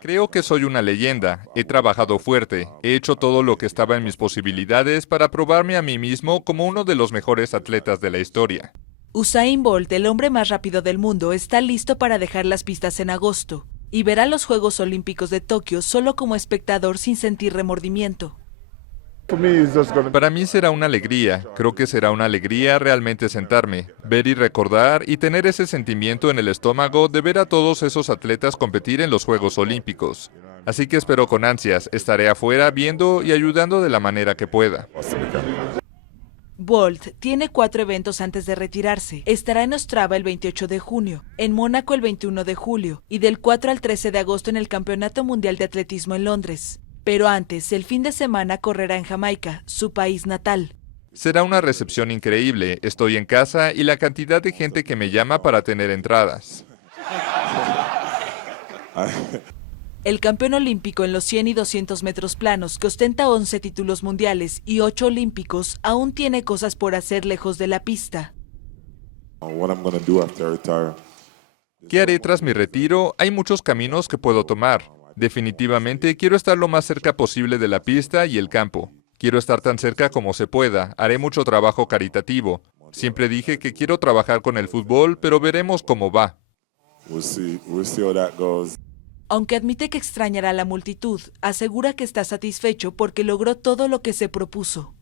Creo que soy una leyenda. He trabajado fuerte. He hecho todo lo que estaba en mis posibilidades para probarme a mí mismo como uno de los mejores atletas de la historia. Usain Bolt, el hombre más rápido del mundo, está listo para dejar las pistas en agosto y verá los Juegos Olímpicos de Tokio solo como espectador sin sentir remordimiento. Para mí será una alegría. Creo que será una alegría realmente sentarme, ver y recordar y tener ese sentimiento en el estómago de ver a todos esos atletas competir en los Juegos Olímpicos. Así que espero con ansias. Estaré afuera viendo y ayudando de la manera que pueda. Bolt tiene 4 eventos antes de retirarse. Estará en Ostrava el 28 de junio, en Mónaco el 21 de julio y del 4 al 13 de agosto en el Campeonato Mundial de Atletismo en Londres. Pero antes, el fin de semana correrá en Jamaica, su país natal. Será una recepción increíble. Estoy en casa y la cantidad de gente que me llama para tener entradas. El campeón olímpico en los 100 y 200 metros planos, que ostenta 11 títulos mundiales y 8 olímpicos, aún tiene cosas por hacer lejos de la pista. ¿Qué haré tras mi retiro? Hay muchos caminos que puedo tomar. Definitivamente quiero estar lo más cerca posible de la pista y el campo. Quiero estar tan cerca como se pueda. Haré mucho trabajo caritativo. Siempre dije que quiero trabajar con el fútbol, pero veremos cómo va. Aunque admite que extrañará a la multitud, asegura que está satisfecho porque logró todo lo que se propuso.